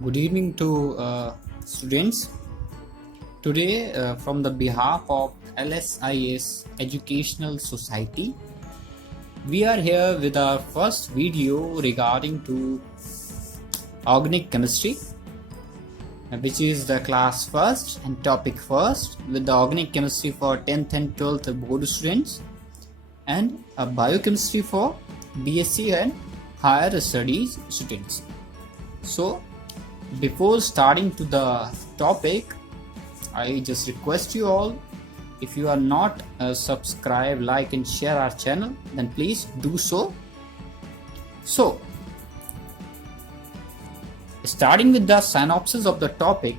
Good evening to students. Today, from the behalf of LSIS Educational Society, we are here with our first video regarding to organic chemistry, which is the class first and topic first with the organic chemistry for 10th and 12th board students and biochemistry for BSc and higher studies students. So before starting to the topic, I just request you all, if you are not subscribe, like and share our channel, then please do so. So starting with the synopsis of the topic,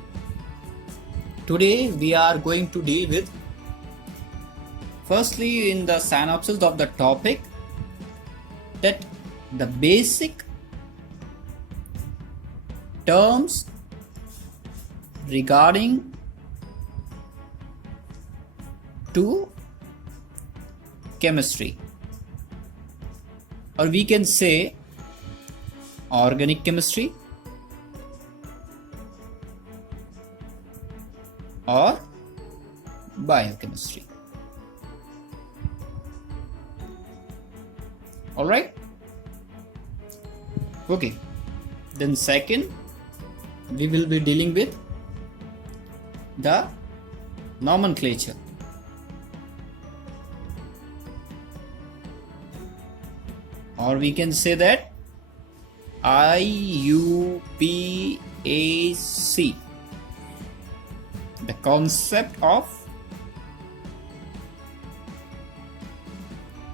today we are going to deal with, firstly in the synopsis of the topic, that the basic terms regarding to chemistry, or we can say organic chemistry or biochemistry. All right, okay. Then second, we will be dealing with the nomenclature. Or we can say that IUPAC, the concept of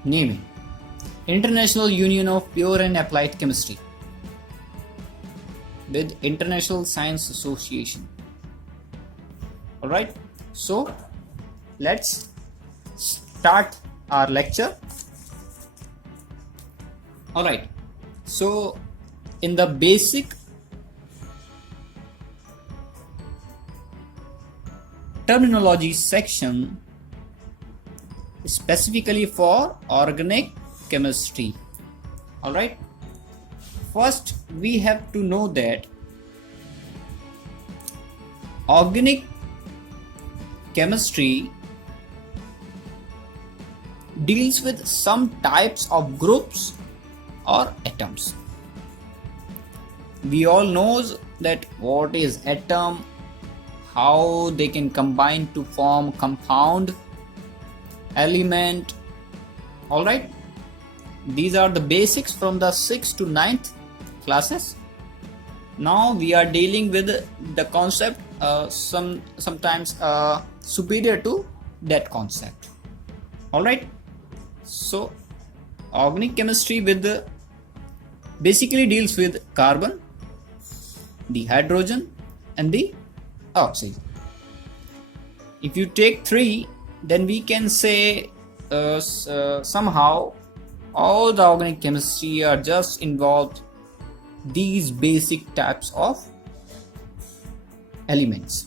naming, International Union of Pure and Applied Chemistry, with International Science Association. Alright, so let's start our lecture. Alright, so in the basic terminology section, specifically for organic chemistry, alright, first we have to know that organic chemistry deals with some types of groups or atoms. We all knows that what is atom, how they can combine to form compound, element. Alright, these are the basics from the 6th to 9th classes. Now we are dealing with the concept sometimes superior to that concept. Alright, so organic chemistry with basically deals with carbon, the hydrogen and the oxygen. If you take 3, then we can say somehow all the organic chemistry are just involved these basic types of elements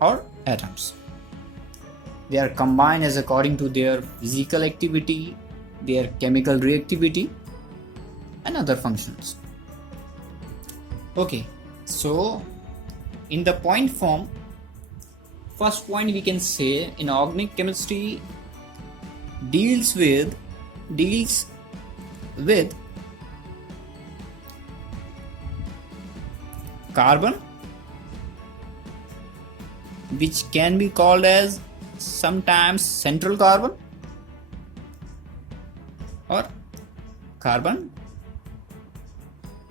or atoms. They are combined as according to their physical activity, their chemical reactivity and other functions. Okay, so in the point form, first point we can say in organic chemistry deals with carbon, which can be called as sometimes central carbon or carbon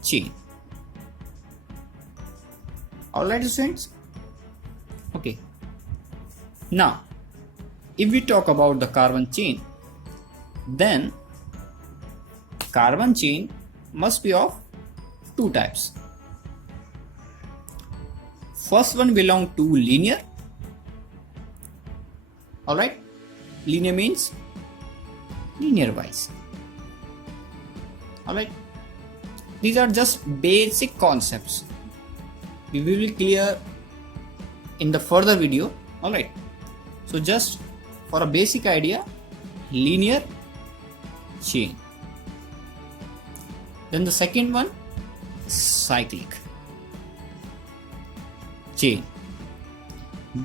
chain. Alright students, okay. Now if we talk about the carbon chain, then carbon chain must be of 2 types. First one belong to linear. Alright, linear means linear wise. Alright, these are just basic concepts. We will be clear in the further video. Alright, so just for a basic idea, linear chain. Then the second one, cyclic. chain.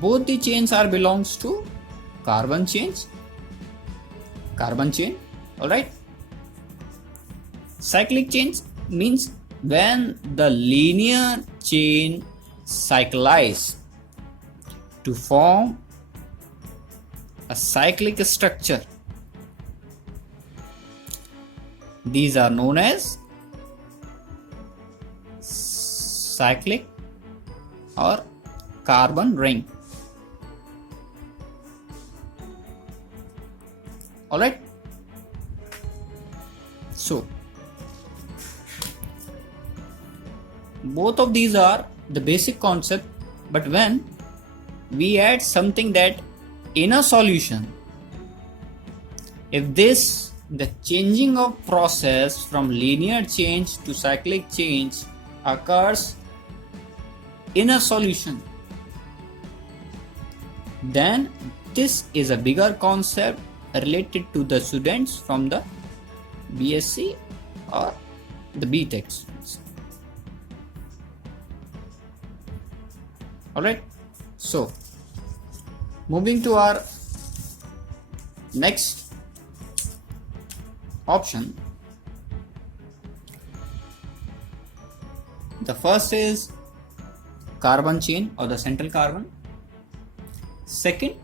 Both the chains are belongs to carbon chain. Alright. Cyclic chains means when the linear chain cyclize to form a cyclic structure. These are known as cyclic or carbon ring. Alright. So both of these are the basic concept, but when we add something that in a solution, if the changing of process from linear change to cyclic change occurs in a solution, then this is a bigger concept related to the students from the BSc or the BTech students. Alright, so moving to our next option. The first is carbon chain or the central carbon. Second,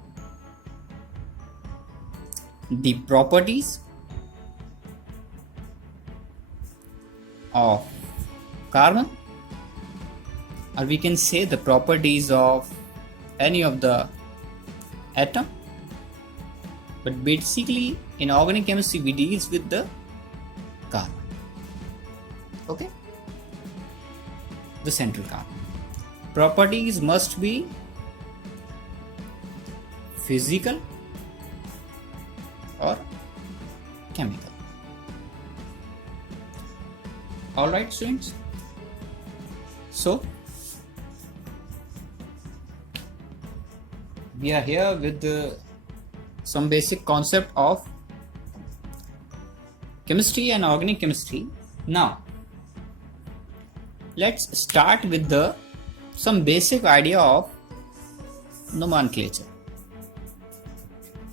the properties of carbon, or we can say the properties of any of the atom, but basically in organic chemistry we deals with the carbon. Okay, the central carbon properties must be physical or chemical. Alright students, so we are here with some basic concept of chemistry and organic chemistry. Now let's start with some basic idea of nomenclature,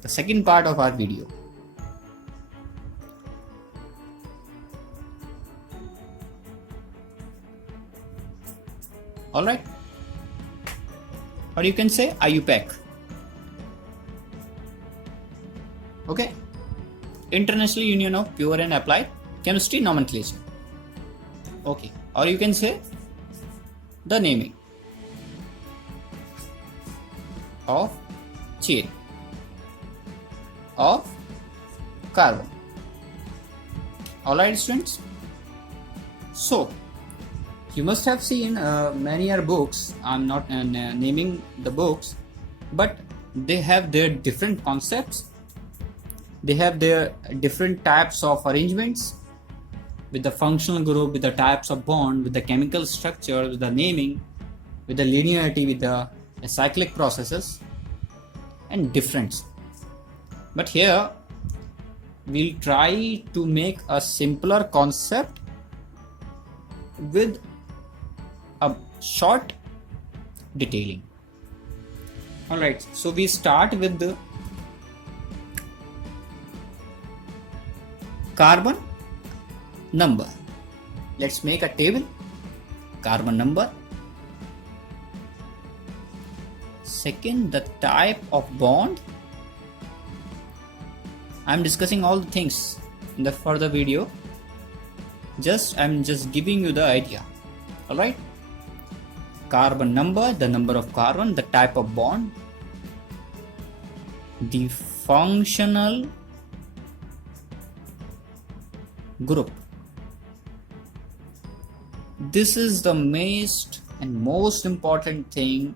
the second part of our video. Alright, or you can say IUPAC. Okay, International Union of Pure and Applied Chemistry Nomenclature. Okay, or you can say the naming of chain of carbon. Alright students, so you must have seen many other books. I'm not naming the books, but they have their different concepts. They have their different types of arrangements with the functional group, with the types of bond, with the chemical structure, with the naming, with the linearity, with the cyclic processes and difference. But here we'll try to make a simpler concept with a short detailing. Alright, so we start with the carbon number. Let's make a table. Carbon number. Second, the type of bond. I'm discussing all the things in the further video. I'm just giving you the idea. Alright. Carbon number, the number of carbon, the type of bond, the functional group. This is the most important thing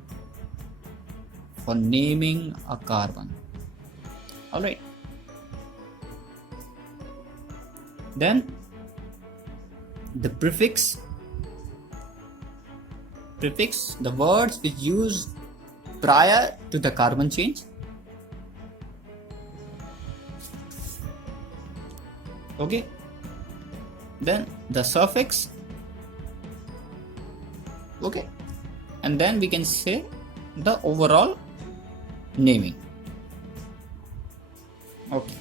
for naming a carbon. Alright. Then the prefix, the words which used prior to the carbon change. Okay. Then the suffix. Okay. and then we can say the overall naming. Okay.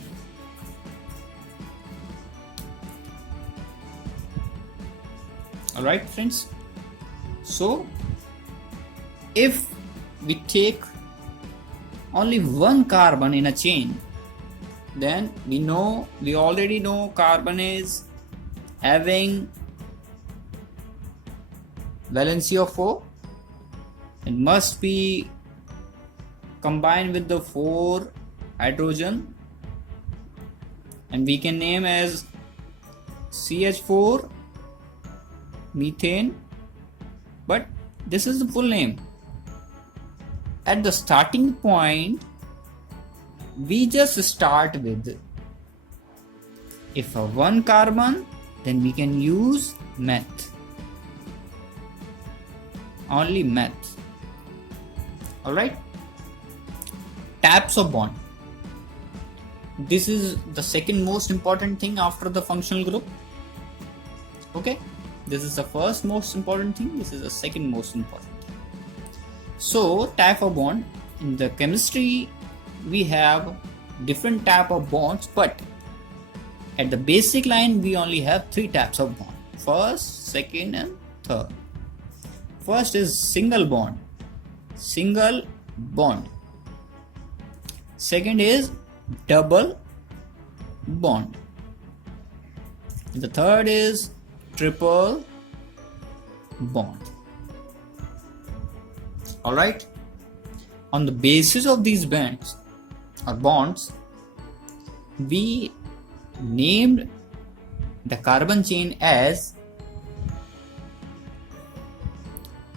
Alright friends, so if we take only one carbon in a chain, then we already know carbon is having valency of 4. It must be combined with the 4 hydrogen, and we can name as CH4 methane, but this is the full name. At the starting point, we just start with, if a 1 carbon, then we can use meth, only meth. Alright, types of bond. This is the second most important thing after the functional group. Okay, this is the first most important thing, this is the second most important thing. So type of bond, in the chemistry we have different type of bonds, but at the basic line we only have 3 types of bond: first, second and third. First is single bond. Second is double bond. And the third is triple bond. Alright, on the basis of these bands or bonds, we named the carbon chain as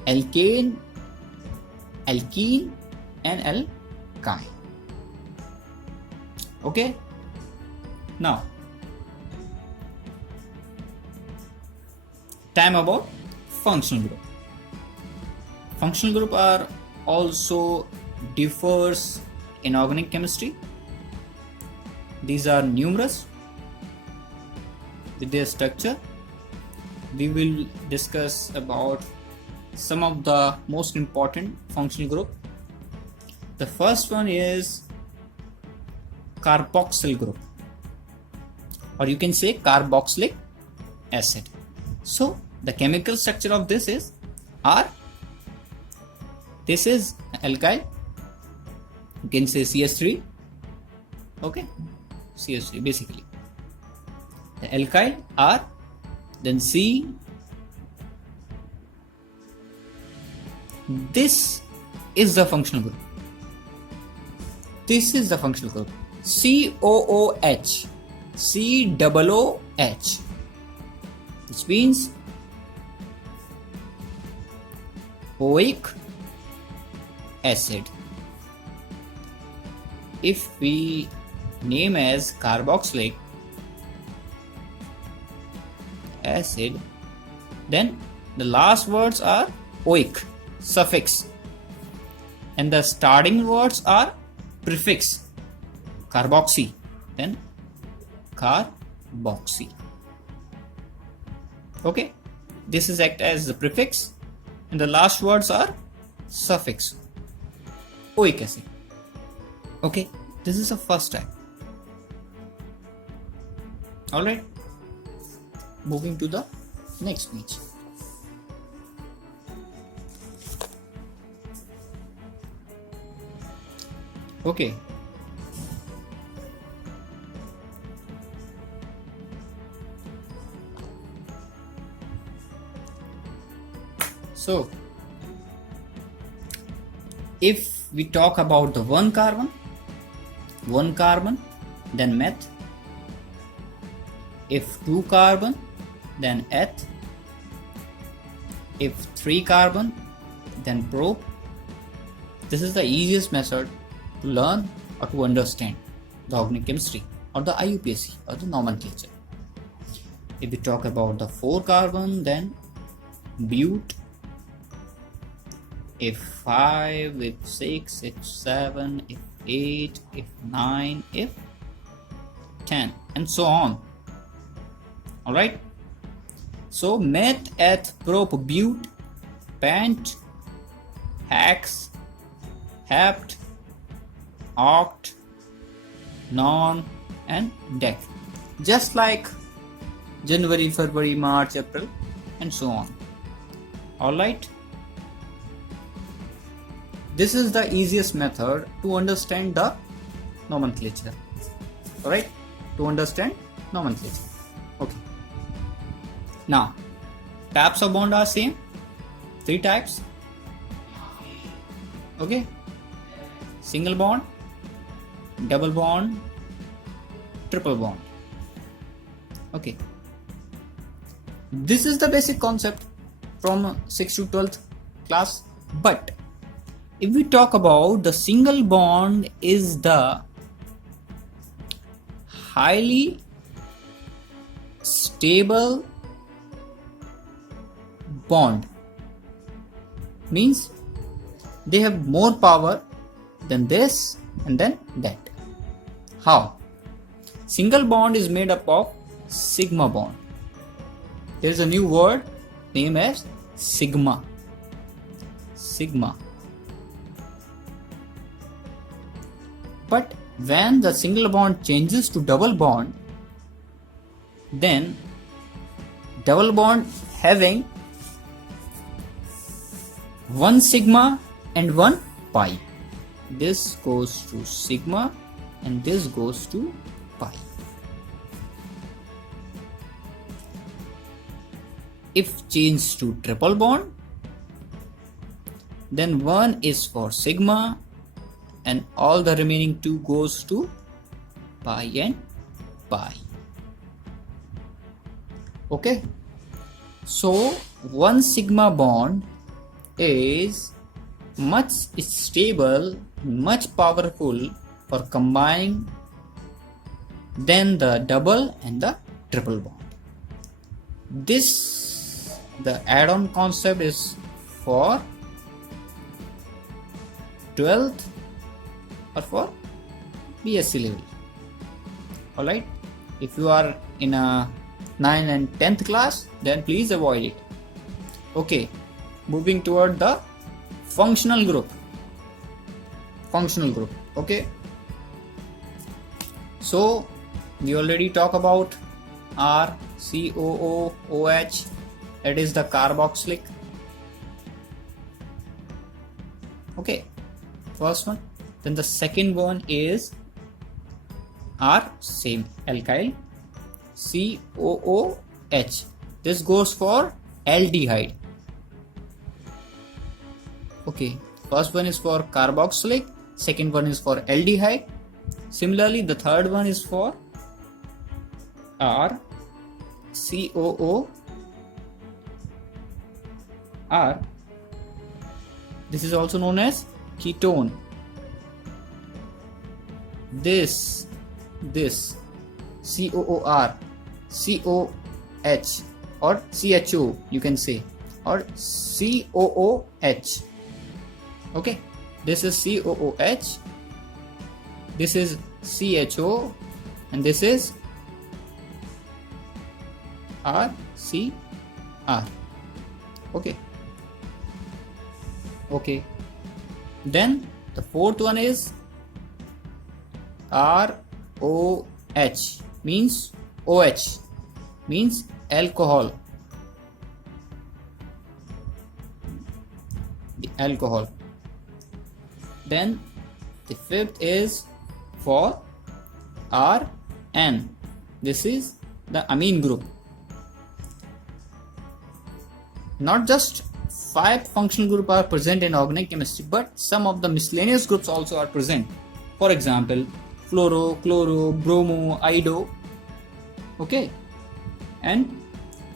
alkane, alkene and alkyne. Okay, now time about functional group. Functional group are also differs in organic chemistry. These are numerous with their structure. We will discuss about some of the most important functional group. The first one is carboxyl group, or you can say carboxylic acid. So the chemical structure of this is R. This is alkyl. You can say CH3. Okay, CH3 basically. The alkyl R, then C. This is the functional group. This is the functional group. COOH, COOH, which means oic acid. If we name as carboxylic acid, then the last words are oic suffix and the starting words are prefix carboxy, then carboxy. Okay, this is act as the prefix and the last words are suffix oic acid. Okay, this is the first type. Alright, moving to the next page. Okay, so if we talk about the one carbon, then meth. If 2 carbon, then eth. If 3 carbon, then prop. This is the easiest method to learn or to understand the organic chemistry or the IUPAC or the nomenclature. If we talk about the 4 carbon, then bute. If 5, if 6, if 7, if 8, if 9, if 10, and so on. Alright, so meth, eth, prop, bute, pant, hex, hept, oct, non, and dec. Just like January, February, March, April, and so on. Alright? This is the easiest method to understand the nomenclature. Alright? To understand nomenclature. Okay. Now, types of bond are same. 3 types. Okay. Single bond, double bond, triple bond. Okay. This is the basic concept from 6th to 12th class. But if we talk about the single bond is the highly stable bond, means they have more power than this and then that. How? Single bond is made up of sigma bond. There is a new word named as sigma. Sigma. But when the single bond changes to double bond, then double bond having 1 sigma and 1 pi. This goes to sigma and this goes to pi. If changed to triple bond, then 1 is for sigma and all the remaining 2 goes to pi and pi. Okay, so 1 sigma bond is much stable, much powerful for combining than the double and the triple bond. This, the add-on concept is for 12th or for BSc level. Alright, if you are in a 9th and 10th class, then please avoid it. Okay, moving toward the functional group. Functional group. Okay, so we already talked about RCOOOH, that is the carboxylic. Okay, first one. Then the second one is R, same, alkyl, COOH. This goes for aldehyde. Okay, first one is for carboxylic, second one is for aldehyde. Similarly, the third one is for R, COOR. This is also known as ketone. This COOR, COH or CHO you can say, or COOH. Okay, this is COOH, this is CHO, and this is RCR. Okay, then the fourth one is ROH, means OH, means alcohol. The alcohol. Then the fifth is for RN. This is the amine group. Not just 5 functional groups are present in organic chemistry, but some of the miscellaneous groups also are present. For example, fluoro, chloro, bromo, iodo. Okay, and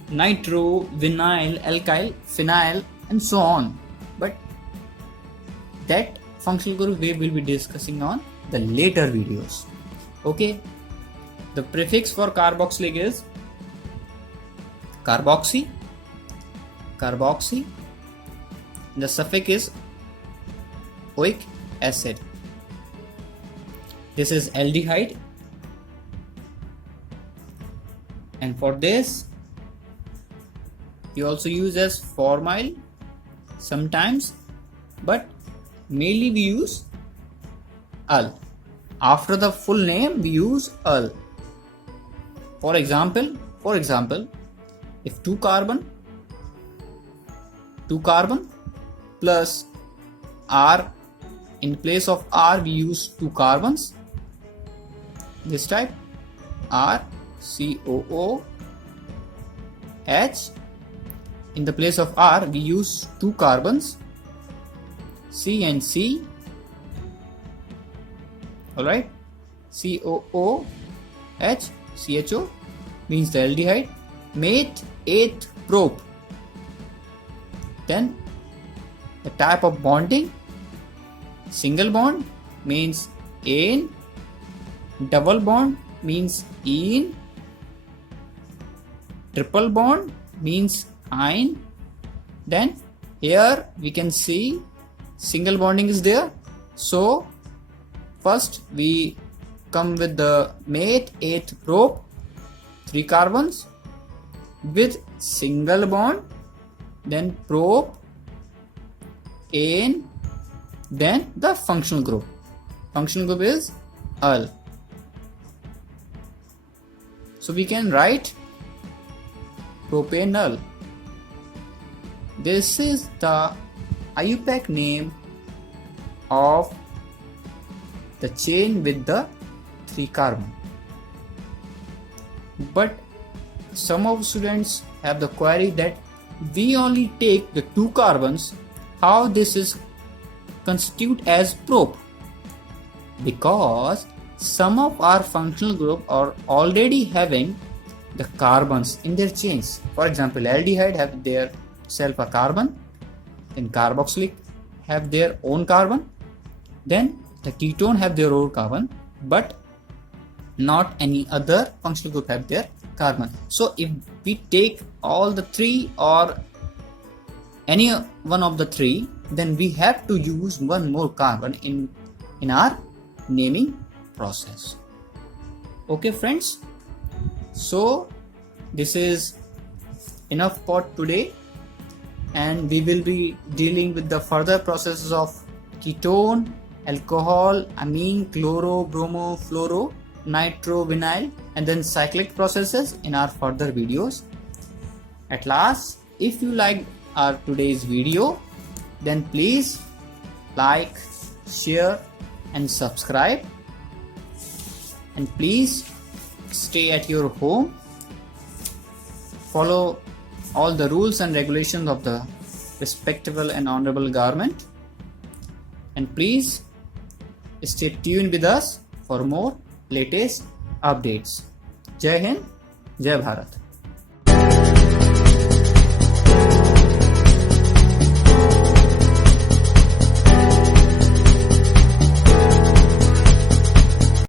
nitro, vinyl, alkyl, phenyl, and so on. But that functional group we will be discussing on the later videos. Okay, the prefix for carboxylic is carboxy. The suffix is oic acid. This is aldehyde, and for this you also use as formyl, sometimes but mainly we use al. After the full name we use al. For example, if 2 carbon plus R, in place of R we use 2 carbons, this type R COOH. In the place of R we use 2 carbons, C and C. Alright, COOH, CHO means the aldehyde. Mate 8th prop. Then the type of bonding, single bond means ane, double bond means ene, triple bond means ine. Then here we can see single bonding is there. So first we come with the mate 8th prop, 3 carbons with single bond, then prop, ane, then the functional group. Functional group is al. So we can write propanal. This is the IUPAC name of the chain with the 3 carbon. But some of students have the query that we only take the 2 carbons, how this is constitute as prop? Because some of our functional group are already having the carbons in their chains. For example, aldehyde have their self a carbon, then carboxylic have their own carbon, then the ketone have their own carbon, but not any other functional group have their carbon. So if we take all the 3 or any one of the 3, then we have to use one more carbon in our naming process. Okay friends, so this is enough for today, and we will be dealing with the further processes of ketone, alcohol, amine, chloro, bromo, fluoro, nitro, vinyl, and then cyclic processes in our further videos. At last, if you liked our today's video, then please like, share and subscribe, and please stay at your home, follow all the rules and regulations of the respectable and honorable government, and please stay tuned with us for more latest updates. Jai Hind, Jai Bharat.